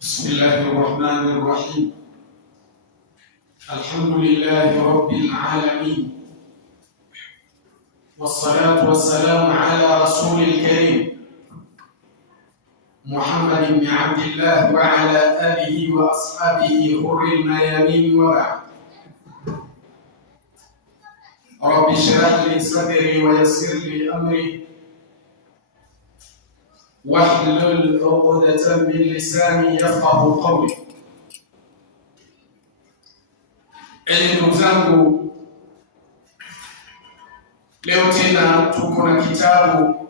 بسم الله الرحمن الرحيم. الحمد لله رب العالمين، والصلاة والسلام على رسول الكريم محمد بن عبد الله وعلى آله وأصحابه غر الميامين، وبعد. رب اشرح لي صدري ويسر لي أمري واحلل عقدة من لساني يفقه قولي. Ndugu zangu, leo tena tuko na kitabu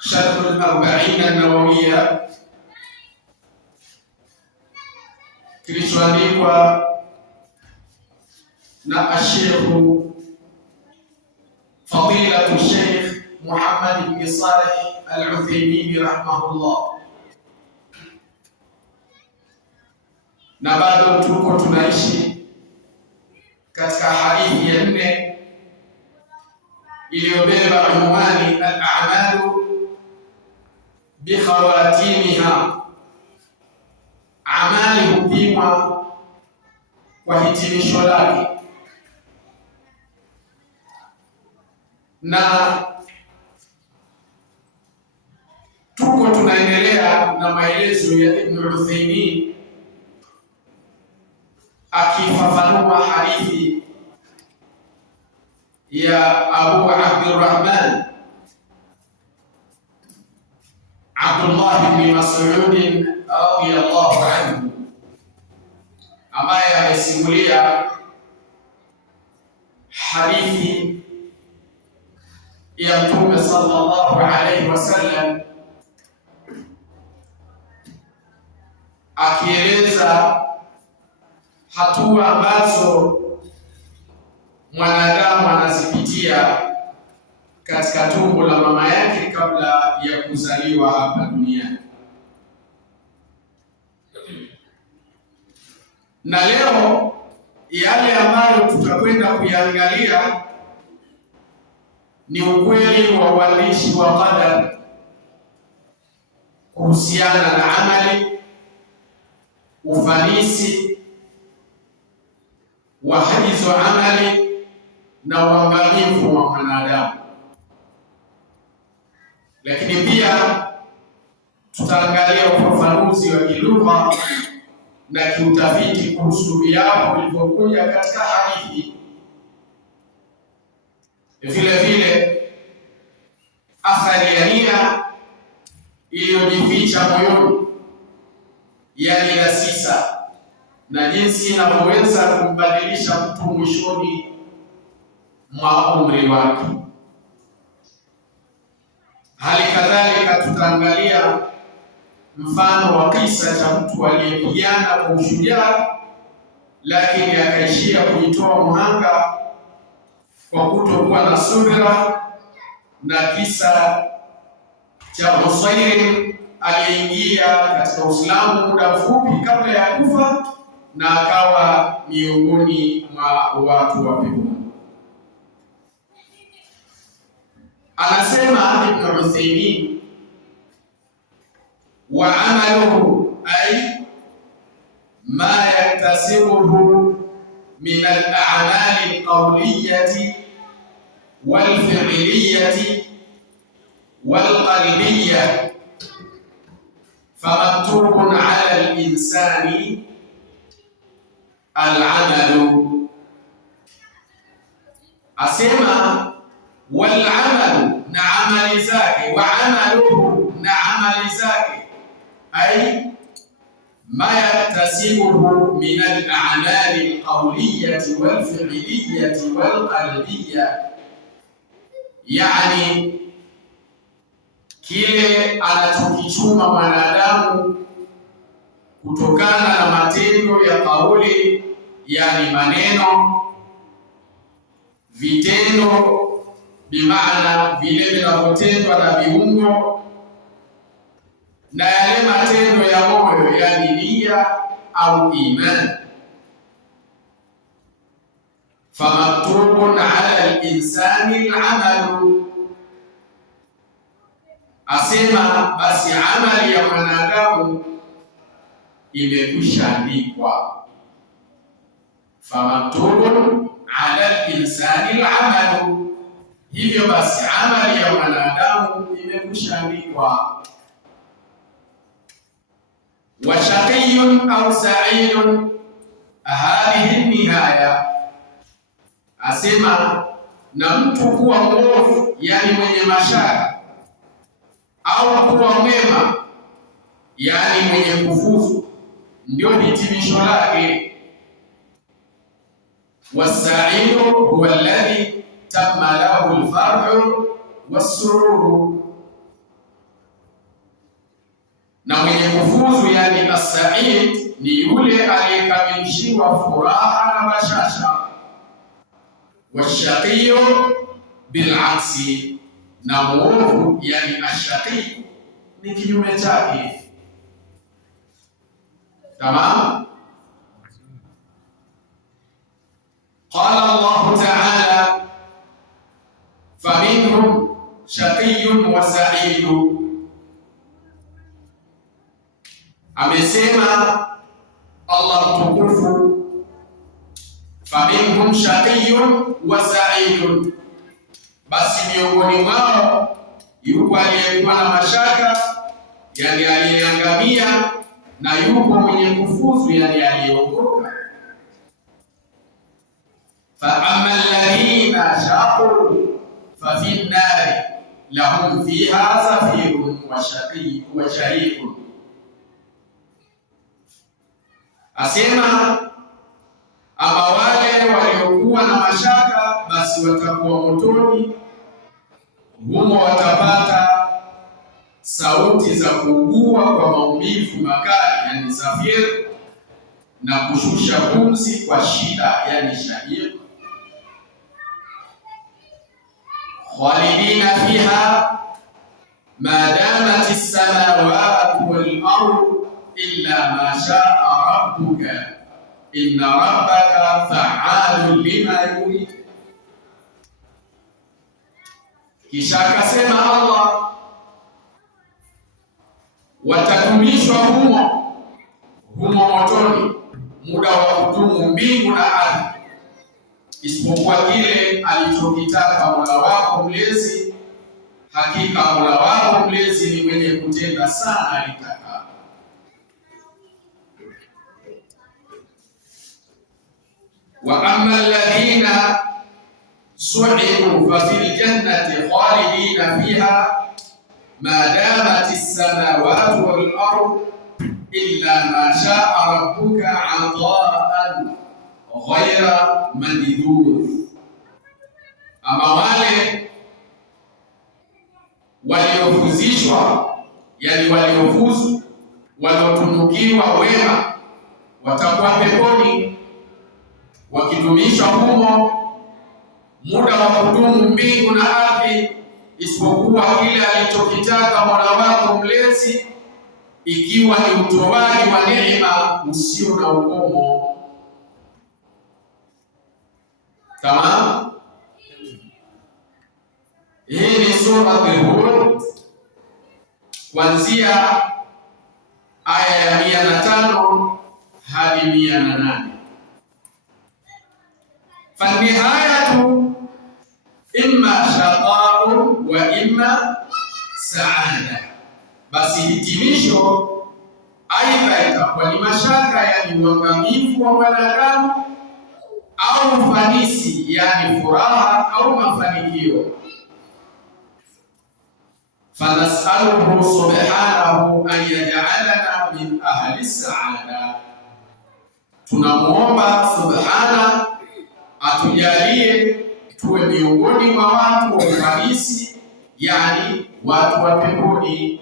Sharh al-Arba'in an-Nawawiyya kilichoandikwa na Sheikh Fadilatu Sheikh Muhammad ibn Salih al-Uthaymeen rahimahullah. Na bado tuko tunaishi katika hadithi ya 4 iliyobeba unwani al-a'malu bi khawatimiha, amali hupimwa kwa hitimisho lake. Na tuko tunaendelea na maelezo ya Ibn Uthaymeen akifafanua hadithi ya Abu Abdurrahman Abdullah ibn Mas'ud radiyallahu anhu, ambaye amesimulia hadithi ya Mtume sallallahu alayhi wasallam akieleza hatua ambazo mwanadamu anazipitia katika tumbo la mama yake kabla ya kuzaliwa hapa duniani. Na leo yale ambayo tutakwenda kuyaangalia ni ukweli wa uandishi wa qadar kuhusiana na amali, ufanisi wa hizo amali na uangamivu wa mwanadamu. Lakini pia tutaangalia ufafanuzi wa kilugha na kiutafiti kuhusu viapo vilivyokuja katika hadithi. Vile vile athari ya nia iliyojificha moyoni, yani dasisa, na jinsi inavyoweza kumbadilisha mtu mwishoni mwa umri wake. Hali kadhalika tutaangalia mfano wa kisa cha mtu aliyepigana kwa ushujaa, lakini akaishia kujitoa muhanga kwa kutokuwa na subira, na kisa cha Usair aliyeingia katika Uislamu muda mfupi kabla ya kufa na akawa miongoni mwa watu wa peponi. Anasema Ibn Uthaymeen, wa amaluhu ay ma yaktasibuhu min al-a'mali al-qawliyyati wal-fi'liyyati wal-qalbiyyati famaktubun 'ala al-insani al-amalu. Asema wal-amalu, na amali zake, wa amaluhu, na amali zake, ay ma yaktasibuhu min al-a'mali al-qawliyyati wal-fi'liyyati wal-qalbiyyati, yani kile anachokichuma mwanadamu kutokana na matendo ya kauli, yani maneno, vitendo, bimaana vile vinavyotendwa na viungo, na yale matendo ya moyo, yani nia au imani. Famaktubun ala al-insani al-amalu, asema basi amali ya mwanadamu imekwisha andikwa. Famaktubun ala al-insani al-amalu, hivyo basi amali ya mwanadamu imekwisha andikwa. Wa shaqiyun au sa'idun, hadhihi nihaya, asema na mtu kuwa mwovu, yani mwenye mashaka, au kuwa mwema, yani mwenye kufuzu, ndio hitimisho lake. Wasaidu huwa alladhi tamma lahu alfarhu wassururu, na mwenye kufuzu yani as-sa'id ni yule aliyekamilishiwa furaha na bashasha. Washaqiyu bilaksi, na mwovu yani ashaqi ni kinyume chake. Tamam. Qala Allah ta'ala faminhum shaqiyyun wa sa'idun, amesema Allah mtukufu, faminhum shaqiyyun wa sa'idun, basi miongoni mwao yupo aliyekuwa na mashaka, yani aliyeangamia, na yupo mwenye kufuzu, yani aliyeokoka. Fa amma alladhina shaqu fa fi an-nari lahum fiha zafirun wa shahiqun, asema ama wale waliokuwa na mashaka basi watakuwa motoni, humo watapata sauti za kuugua kwa maumivu makali, yani zafir, na kushusha pumzi kwa shida, yani shahiq. Khalidina fiha ma damat as-samawati wal ardu illa ma sha'a rabbuka inna rabbaka fa'alun lima yurid. Kisha akasema Allah, watadumishwa humo motoni muda wa kudumu mbingu na ardhi, isipokuwa kile alichokitaka Mola wako mlezi. Hakika Mola wako mlezi ni mwenye kutenda sana alitaka. Wa amma alladhina su'idu fa fil jannati khalidina fiha ma damat as-samawati wal ardu illa ma sha'a rabbuka 'ata'an ghayra madhur. Ama wale waliofuzishwa, yani waliofuzu, waliotunukiwa wema, watakuwa peponi wakidumishwa humo muda wa kudumu mbingu na ardhi, isipokuwa kile alichokitaka Mola wako mlezi, ikiwa ni utoaji wa neema usio na ukomo. Tamam. Hii ni sura Al-Hud kuanzia aya ya 105 hadi 108. Fanihayatu imma shaqa'un wa imma sa'ada, basi hitimisho aidha itakuwa ni mashaka, yani uangamivu wa wanadamu, au ufanisi, yani furaha au mafanikio. Fanas'aluhu subhanahu an yaj'alana min ahli sa'ada, tunamuomba subhana atujalie tuwe miongoni mwa watu wa ufanisi, yani watu wa peponi.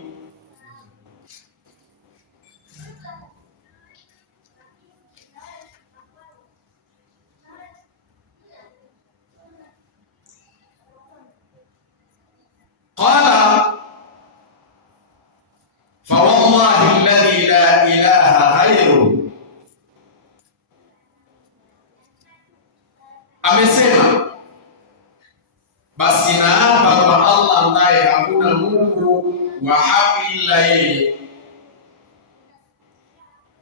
Qala fa wallahi alladhi la ilaha ghayru, amesema basi naapa kwa Allah ambaye hakuna Mungu wa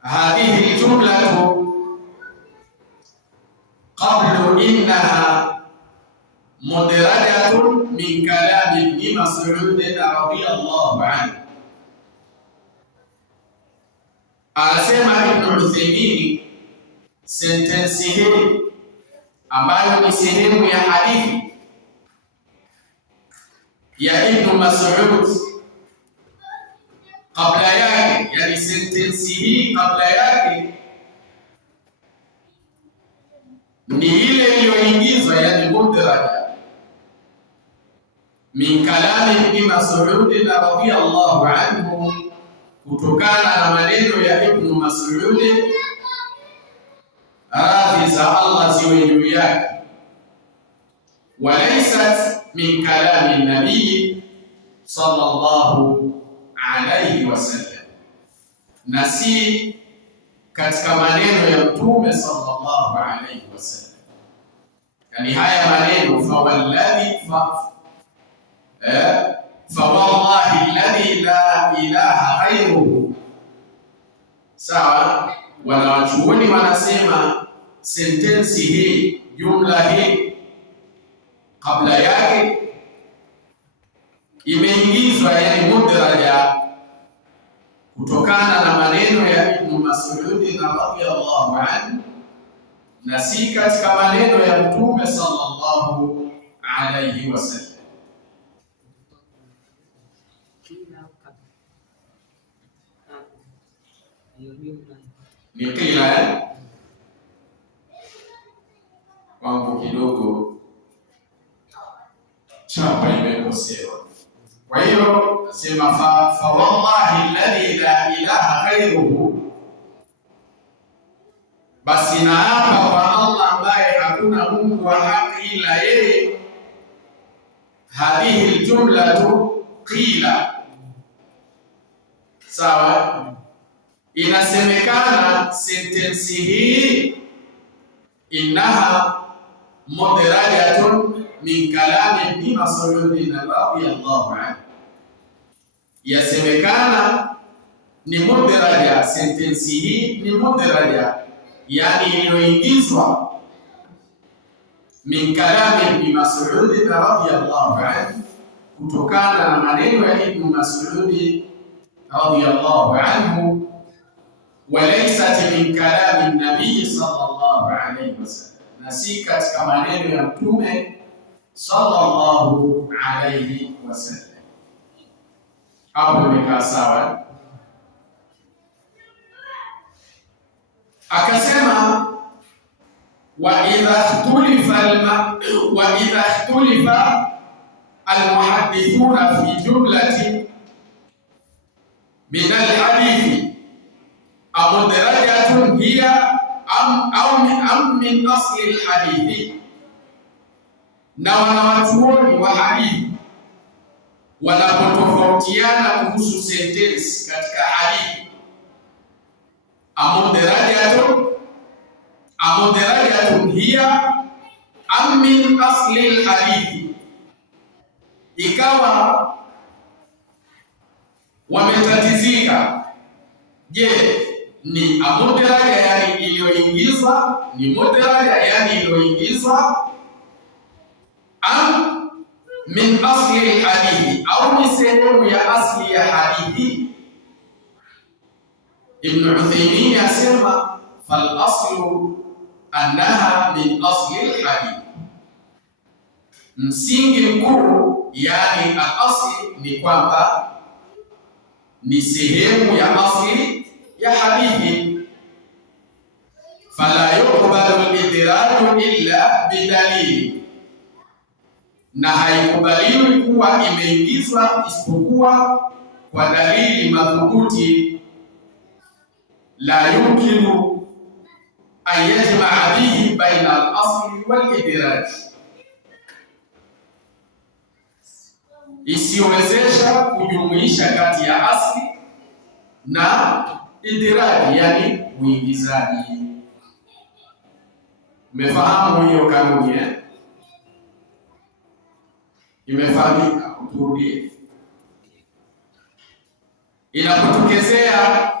hadhihi aljumlatu qablu innaha mudrajatun min kalami Ibn Mas'ud radiyallahu anhu. Anasema Ibn Uthaymeen, sentensi hii ambayo ni sehemu ya hadithi ya Ibn Mas'ud, kabla yake, yani sentensi hii kabla yake ni ile iliyoingizwa, yani mudraja min kalami Ibn Mas'ud radiyallahu anhu, kutokana na maneno ya Ibn Mas'ud, radhi za Allah ziwe juu yake. Walaysat min kalami nabii sallallahu alayhi wasallam, na si katika maneno ya Mtume sallallahu alayhi wasallam. Yani haya maneno fawallahi alladhi la ilaha ghayruhu. Sawa, wanawachuoni wanasema sentensi hii, jumla hii kabla yake imeingizwa, yani mudraja, kutokana na maneno ya Ibn Mas'ud radhiyallahu anhu, na si katika maneno ya Mtume sallallahu alayhi wasallam. Ni qila kwangu kidogo chapa imekosewa. Kwa hiyo nasema fa wallahi alladhi la ilaha ghayruhu, basi naapa kwa Allah ambaye hakuna Mungu wa haki ila yeye. Hadhihi aljumlatu qila, sawa, inasemekana sentensi hii innaha mudrajatun min kalami Ibn Mas'ud radiyallahu anhu, yasemekana ni mudraja, sentensi hii ni mudraja, yani iliyoingizwa min kalami Ibn Mas'ud radiyallahu anhu, kutokana na maneno ya Ibn Mas'ud radiyallahu anhu. Walaysat min kalami nabii sallallahu alayhi wasallam, na si katika maneno ya Mtume sallallahu alayhi wasallam. Hapo imekaa sawa. Akasema wa idha ikhtulifa almuhaddithuna fi jumlati min alhadithi amudrajatun hiya am min asli alhadithi, na wanawachuoni wa hadithi wanapotofautiana kuhusu sentensi katika hadithi, amudrajatun hiya am min asli alhadithi, ikawa wametatizika, je, ni amudraja yani iliyoingizwa, ni mudraja yani iliyoingizwa, am min asli alhadithi, au ni sehemu ya asli ya hadithi. Ibn Uthaymeen asema fal aslu annaha min asli alhadithi, msingi mkuu yani al-asli ni kwamba ni sehemu ya asli ya hadithi. Fala yuqbalu al-idraju illa bidalili, na haikubaliwi kuwa imeingizwa isipokuwa kwa dalili madhubuti. La yumkinu an yajmaa bihi baina al-asli wal-idraj, isiyowezesha kujumuisha kati ya asli na idraji, yani uingizaji. Umefahamu hiyo kanuni eh? Imefahamika? Uturudie. Inapotokezea